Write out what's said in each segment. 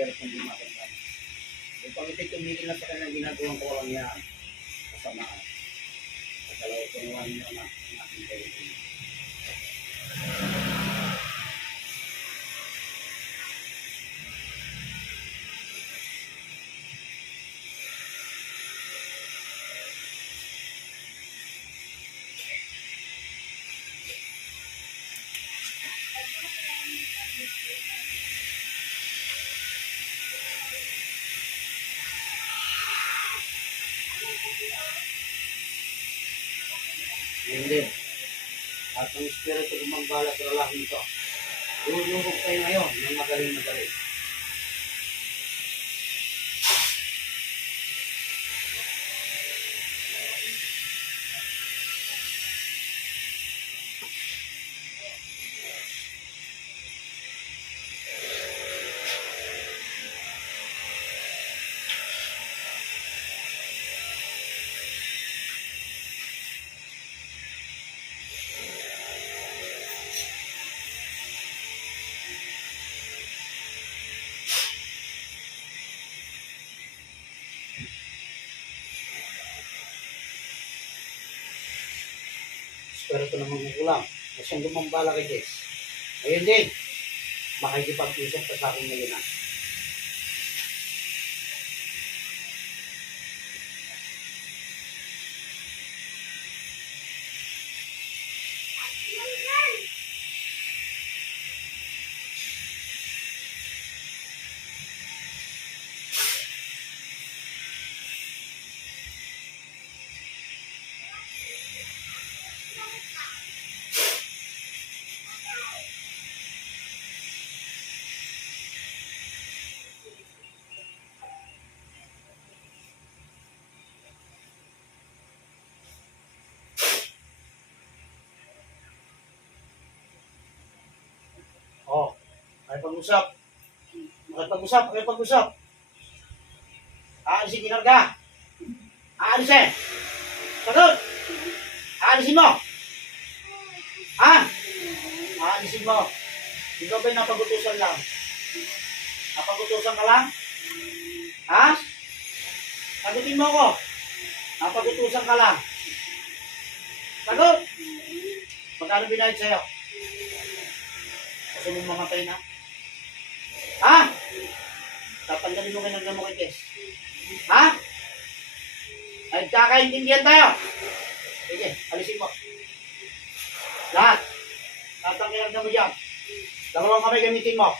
espiritu ng gumagamit. Kung pag ito'y tumigil na sa kanilang ginagawang kawalang yan, kasamaan. At dalawa tunuan niyo na ang ating kailitin. Hindi. At ang espiritu gumambala sa lalaki ito. Lulubog kayo ngayon ng magaling-magaling. Espiritu na mangkukulam. At siyang gumambala kay Jess. Ayun din. Makikipag-usap ka sa akin ngayon na. Oh, ay pag-usap. Makipag-usap. Aalisin ginarga. Aalisin. Sagot. Aalisin mo. Ha? Aalisin mo. Ikaw ba'y napagutusan lang? Napagutusan ka lang? Ha? Sagutin mo ko. Napagutusan ka lang. Sagot. Magkano binayad sa'yo? Kasi mong mamatay na. Ha? Tatanggalin mo kayo ng gamot kay Tess. Ha? Ay, kakaintindihan tayo. Sige, alisin mo. Lahat. Tatanggalin mo dyan. Dalawang kamay gamitin mo.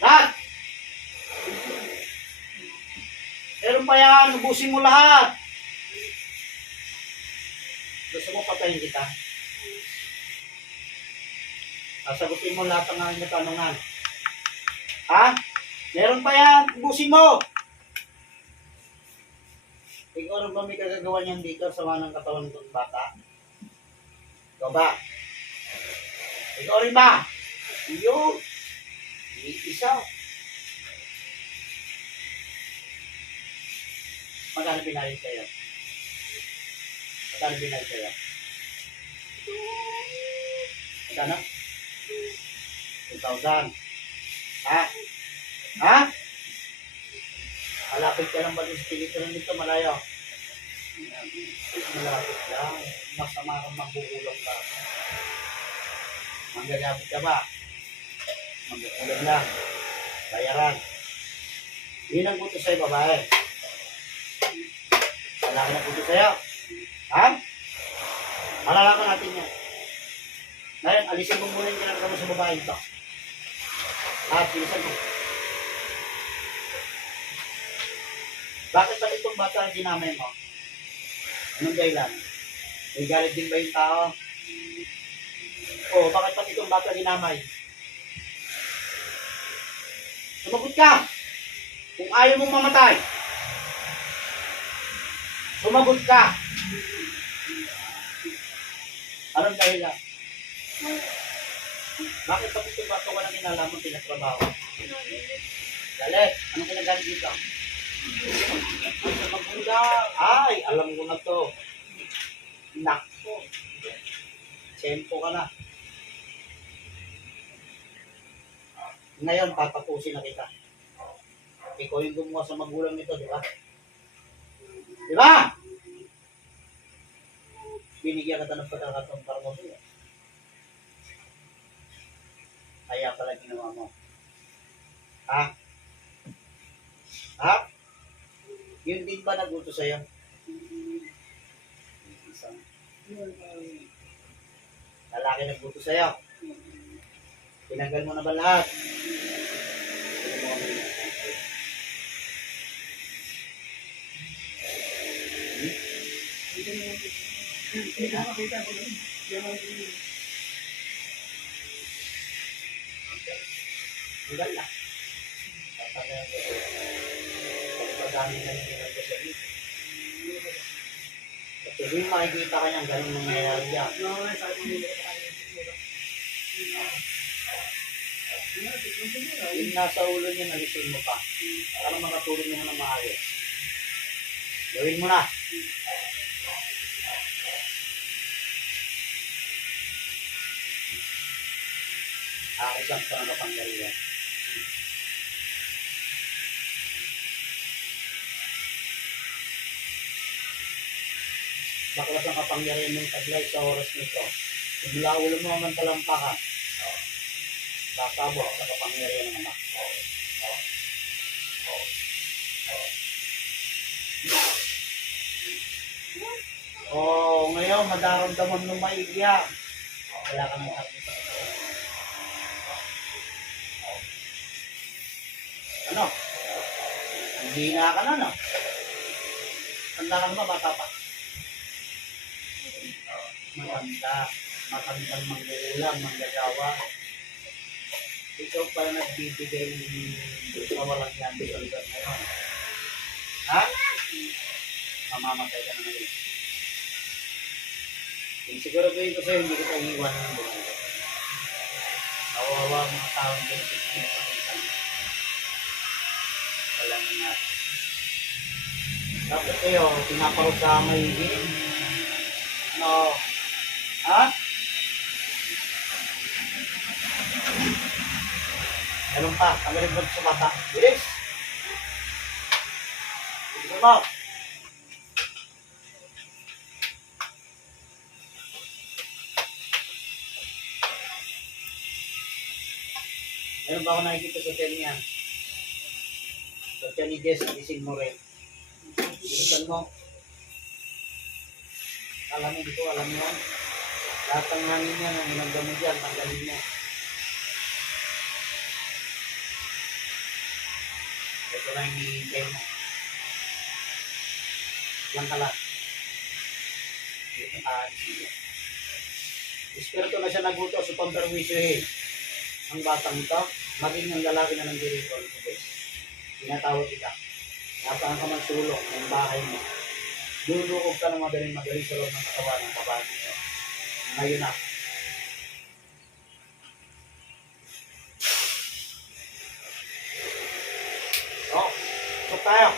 Lahat. Meron pa yan. Ubusin mo lahat. Gusto mo patayin kita? Sasagutin mo lahat ng aking katanungan. Ha? Meron pa yan. Ubusin mo. Ikaw rin ba may kagagawa niyan dito sa mga ng katawan ng bata? Ikaw ba? Ikaw rin ba? Iyo. Isa. Magkano binayad kayo? Magkano binayad kayo? Magkano? 2,000. Ha? Ha? Malapit ka lang ba sa pilituran dito, malayo? Malapit lang. Masama kang magbukulong ka. Manggagapit ka ba? Magbukulong lang. Bayaran. Yun ang buto sa'yo, babae. Malaki na buto sa'yo. Ha? Malalaman natin yan. Ngayon, alisin mo muna yung ginagawa mo sa babae ito. At bilisan mo. Bakit ba itong bata ang ginamay mo? Anong dahilan? May galit din ba yung tao? O, bakit pa itong bata ginamay? Sumagot ka! Kung ayaw mong mamatay, sumagot ka! Anong dahilan? Bakit pa itong bata walang inalaman pinatrabaho? Galit! Anong kinagalit dito? Ay, alam ko na to. Nakpo. Tempo ka na. Ngayon, tatapusin na kita. Ikaw yung gumawa sa magulang nito, di ba? Di ba? Binigyan ka ng pagkakataon para mo. Kaya pala ginawa mo. Ha? Ha? Yun din ba nagutos sa'yo? Isang lalaki nagbutos sa'yo. Tinanggal mo na ba lahat? Tanggal na. Tatanggal ko. Pagkakami na yung tinanggal ko sa'yo. Kasi yung makikita ka niyan, ganun nangyayari yan. Yung nasa ulo niya, nalisin mo pa. Para makatulog niya na maayos. Gawin mo na. Isang pa na kapangyarihan. Baklas ang kapangyarihan ng taglay sa oras nito. Mula ulo mo ang talampakan. Sasabok sa kapangyarihan ng anak. Ngayon, madaramdaman ng maiiyak. Wala ka nang sakit. Ano? Hindi na ka na, no? Tanda lang ba, bata pa? Matandang manggulang, manggagawa. Ikaw pala nagbibigay sa walang yan sa lugar na yun. Ha? Mamamatay ka na ngayon. Siguro gawin ko sa'yo, hindi kita iiwan ng buhay. Nawawa mga taong benefit mo sa kita. Walang nga. Dapat kayo, pinaparot sa mahigin. Ano? Ha? Meron pa, tanggalin mo sa mata. Bilis! Bilis mo! Meron ba ako nakikita sa tiyan niya? Sa tiyan ni Jess, gising mo rin. Bilisan mo. Alam mo dito, alam mo. Lahat ng hangin niya, nang inagda mo dyan, tanggalin mo. Ito lang yung hihintay mo. Lang ka lang. Dito ka, sige. Espiritu na siya nagutos sa pamperwisyohin. Ang batang ito, maging ang lalaki na ng dirito. Tinatawag kita. Napaan ka man sulong ng bahay mo. Lulukog ka ng madaling sa loob ng katawan ng babae nito. Ngayon na. Stop tayo.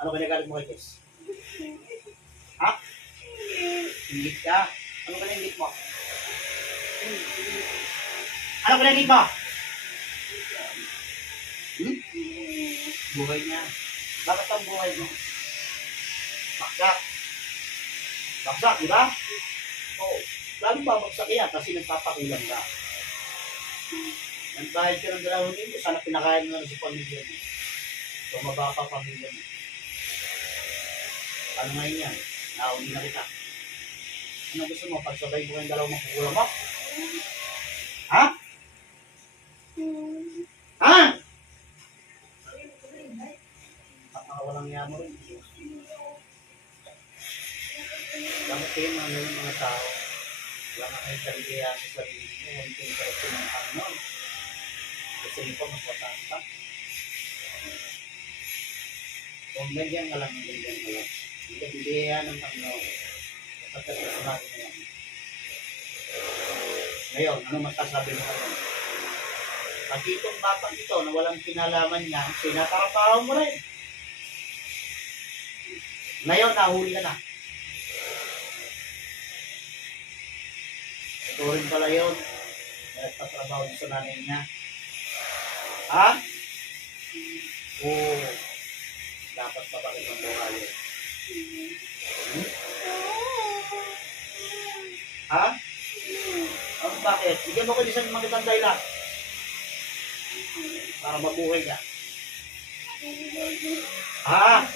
Ano kinagalit mo kay Jess? Ha? Ingit ka? Ano kinagit mo? Ano kinagit mo? Buhay niya. Bakit ang buhay mo? Baksak. Baksak, di ba? Oo. Lalo babagsak yan kasi nagpapakulang ka. Nagbayad ka ng 2,000, sana pinakain mo na sa pamilya mo. Tumaba pa pamilya mo. Ano ngayon yan? Nauli na kita. Ano gusto mo? Pagsabay mo kayong dalawang makukulang mo? Ha? Ha? Walang niya mo rin. Bakit kayo mga tao? Wala na kayong kaligayahan sa sarili mo. Huwag kayong karapin ng Panginoon. Gusto niyo pa magpataas pa? Kung ganyan ka lang, ganyan ka lang. Hindi kaligayahan ng Panginoon. Kapag sinabi mo yan. Ngayon, ano masasabi mo ngayon? Pag itong batang ito na walang kinalaman niya, sinatrabaho mo rin. Ngayon, nahuli ka na. Ito rin pala yun. Nagtatrabaho din sa nanay niya. Ha? Oo. Dapat mabakit ang buhay. Hmm? Ha? Oh, bakit? Bigyan mo ko isang magandang dahilan. Para mabuhay ka. Ha?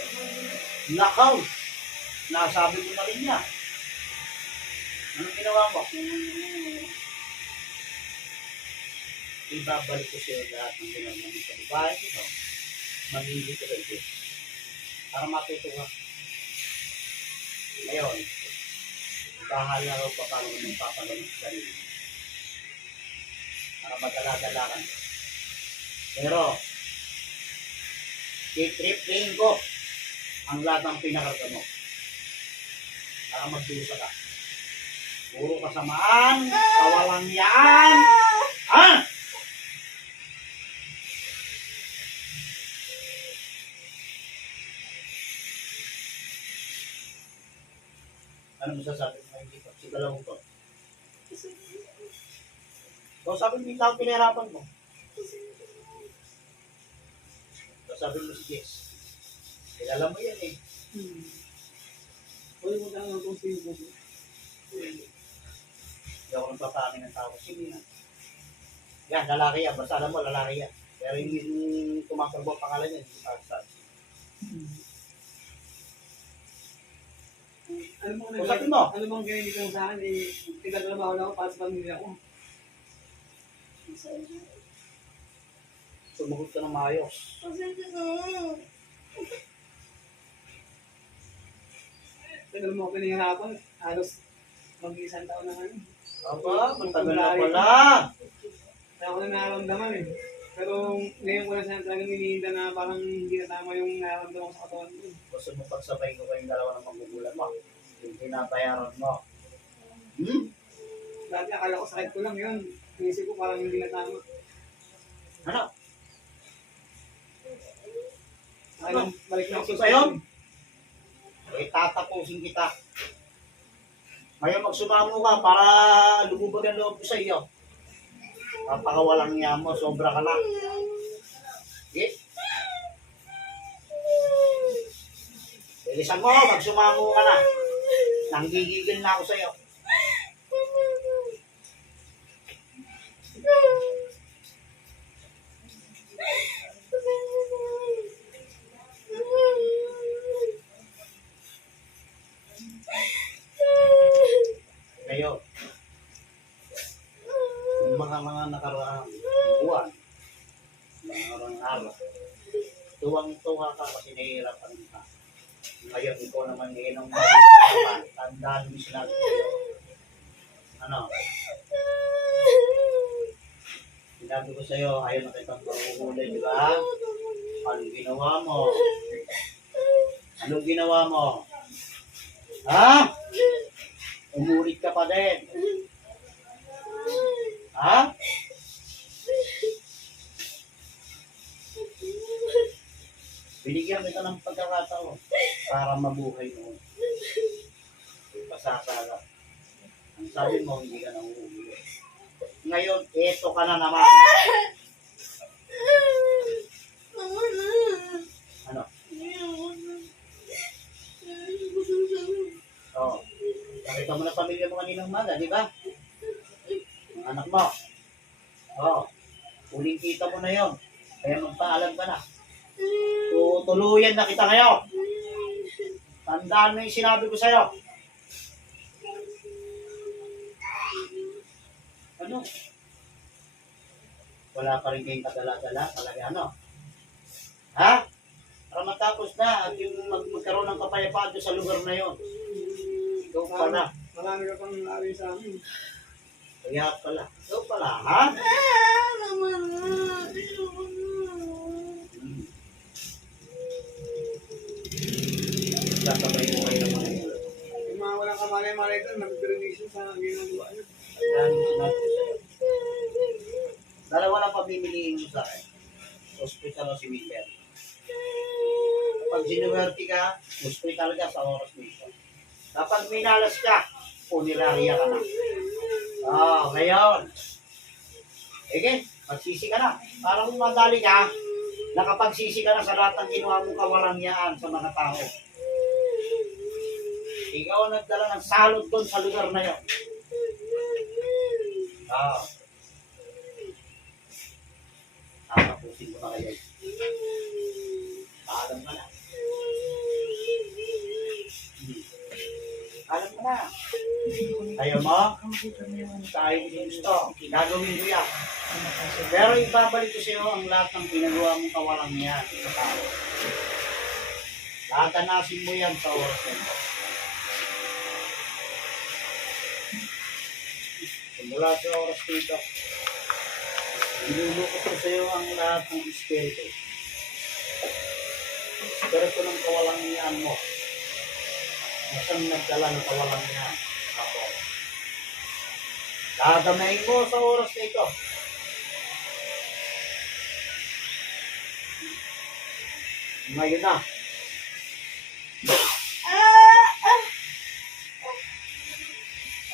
Nakaw. Nasabi mo na rin niya. Anong ginawa mo? Ibabalik ko sa'yo lahat ng ginawa mo sa bahay ito. Mamili ka rin. Para matuto ka. Ngayon, bahala raw pa paano mo papagamit sa sarili. Para madala-dala ka. Pero, i-tripling ko ang lahat ng pinakarga mo. Para magdusa ka. Puro kasamaan, kawalang yaan. Ha? Ano masasabi mo ngayon dito? Sigalaw ko. So, sabi mo yung tao pinahirapan mo. So, sabi mo si Jess. Kilala mo yan eh. Huwag mo lang kung sino mo. Hindi ako nagpapamin ng tao. Sino yan? Yan, lalaki yan. Basta alam mo, lalaki yan. Pero yung tumatakbo ang pangalan niya, hindi pa sabi. Ano Sabi mo? Ano bang gawin ko sa akin? Eh, pinagtrabaho lang ako para sa pamilya ko. Sumagot ka ng maayos. Tagal mo ako pinahirapan. Halos mag-isang taon na ano. Aba, matagal na pala. Kaya ako na nararamdaman eh. Pero ngayon ko na siya talagang ninihinda na parang hindi na tama yung nararamdaman ko sa katawan ko. Gusto mo pagsabay ko kayong dalawa ng magugulan mo. Yung pinabayaran mo. Hmm? Dati akala ko sakit ko lang yun. Inisip ko parang hindi na tama. Ano? Ano? Balik na ako Gusto sa'yo? Eh, tatapusin kita. Ngayon magsumamo ka para lumubag ang loob ko sa iyo. Papakawalang niya mo, sobra ka na. Okay? Bilisan mo, magsumamo ka na. Nanggigigil na ako sa iyo. Ngayon, yung mga nakaraang buwan, mga nakaraang araw, tuwang-tuwa ka kasi nahihirapan ka. Ngayon, ikaw naman ngayon ang mahirapan. Tandaan mo sinabi ko. Ano? Sinabi ko sa'yo, ayaw na kitang pagkukulay, di ba? Anong ginawa mo? Anong ginawa mo? Ha? Umulit ka pa din. Ha? Binigyan kita ng pagkakataon para mabuhay mo. Pasasala. Ang sabi mo, hindi ka nang uuwi. Ngayon, eto ka na naman. Ano? Oo. Nakita mo na pamilya mo kaninang umaga, di ba? Ang anak mo. Oo. Huling kita mo na yon. Kaya magpaalam ka na. Tutuluyan na kita ngayon. Tandaan mo yung sinabi ko sa'yo. Ano? Wala pa rin kayong kadala-dala talaga, ano? Ha? Para matapos na at yung magkaroon ng kapayapaan doon sa lugar na yon. Ikaw pala. Marami ka pang naawi sa amin. Kaya pala. Ikaw pala, ha? Sasabay mo kayo ng mga ito. Yung mga walang kamalay-malay doon, nag-donation sa ginagawa niyo. Ayan, sinabi ko sa'yo. Dalawa lang pamimiliin mo sa akin. Hospital o cemetery. Kapag sinuwerte ka, hospital ka sa oras nito. Kapag minalas ka, punerarya ka na. Ngayon, Sige, magsisi ka na. Para kung madali ka, nakapagsisi ka na sa lahat ng ginawa mong kawalangyaan sa mga tao. Ikaw ang nagdala ng salot doon sa lugar na yun. Ah. Tatapusin mo na kaya. Alam ka na. Alam mo na. Ayaw mo? Tayo gusto. Gagawin ko yan. Pero ibabalik ko sa iyo ang lahat ng pinagawa mong kawalangyaan sa tao. Latanasin mo yan sa oras na ito. Mula sa oras dito, nilulukot ko sa iyo ang lahat ng espiritu. Espiritu ng kawalangyaan mo. Masang nagdala ng kawalangyaan. Ako. Dadamayin mo sa oras na ito. Ngayon na.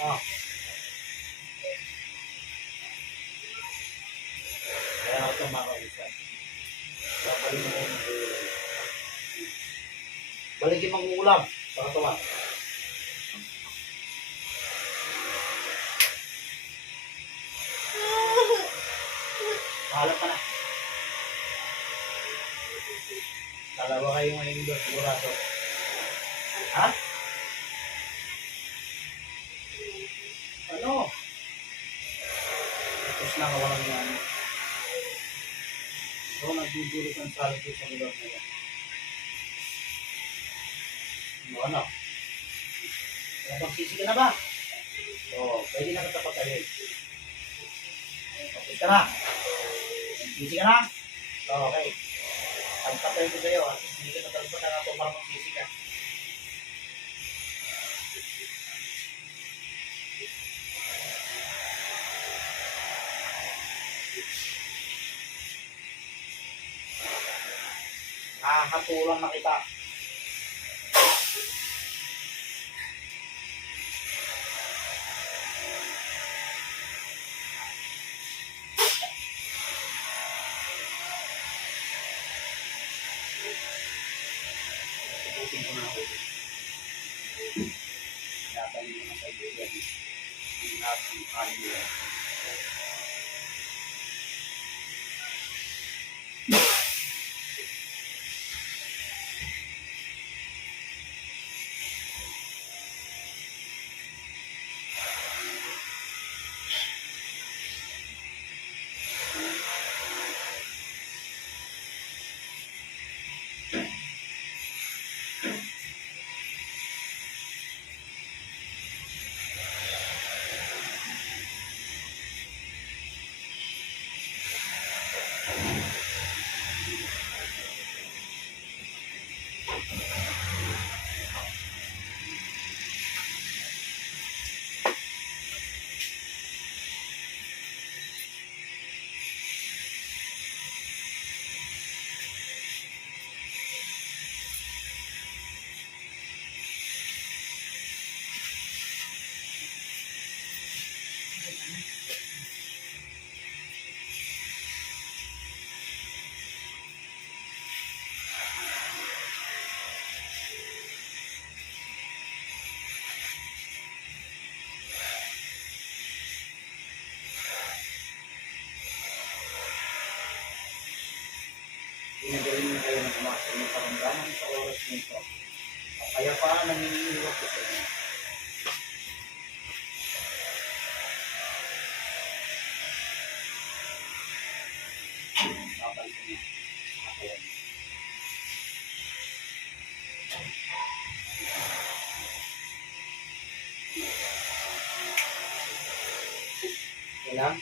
Ah. Kaya ako ito makausap. Balikin mong ulam sa katawan. Mahalap ka na. Dalawa kayong ngayon doon sigurado. Ha? Ano? Tapos na kawalang yan. So, nagdudulot ang salito sa lugar na yan. Ano? Napagsisi ka na ba? Oo, pwede na kita pagkahin. Tapos ka na. Sisi ka na? Okay. Pagpatay ko sa'yo, at hindi ka natalpon na ito para magsisi ka. Hatulang na kita. Subukin ko na ako. Natalin ko na sa iyo yan. Ang lahat ng kanila. Pinagaling mo kayo ng umakit ng karamdaman sa oras nito. Kaya pa nangingiwag ko sa inyo. Babalik ko na. Ayan. Okay lang?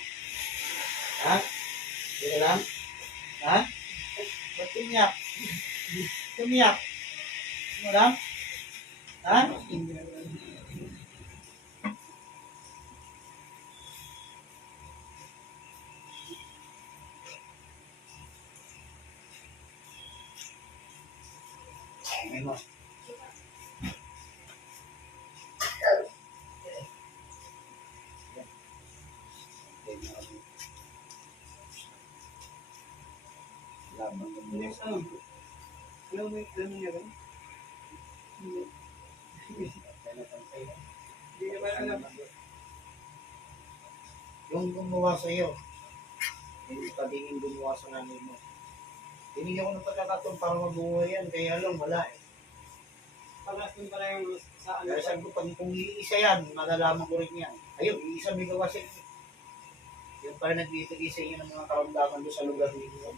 Ha? Okay lang? Ha? Ba't tumiyak? Tumiyak? Ano lang? Ha? Ay mo. ano? Alam mo niya rin? Hindi. Hindi niya pa alam. Yung gumawa sa iyo, hindi pa din yung gumawa sa nanay mo. Binigyan ko ng pagkakataon para mabuhay yan, kaya lang wala eh. Palas dun pala yung sa ano. Kaya sabi ko, pag kung iisa yan, malalaman ko rin yan. Ayun, iisa may gawa sa inyo. Yung parang nagbibigay sa inyo ng mga karamdaman doon sa lugar ninyo.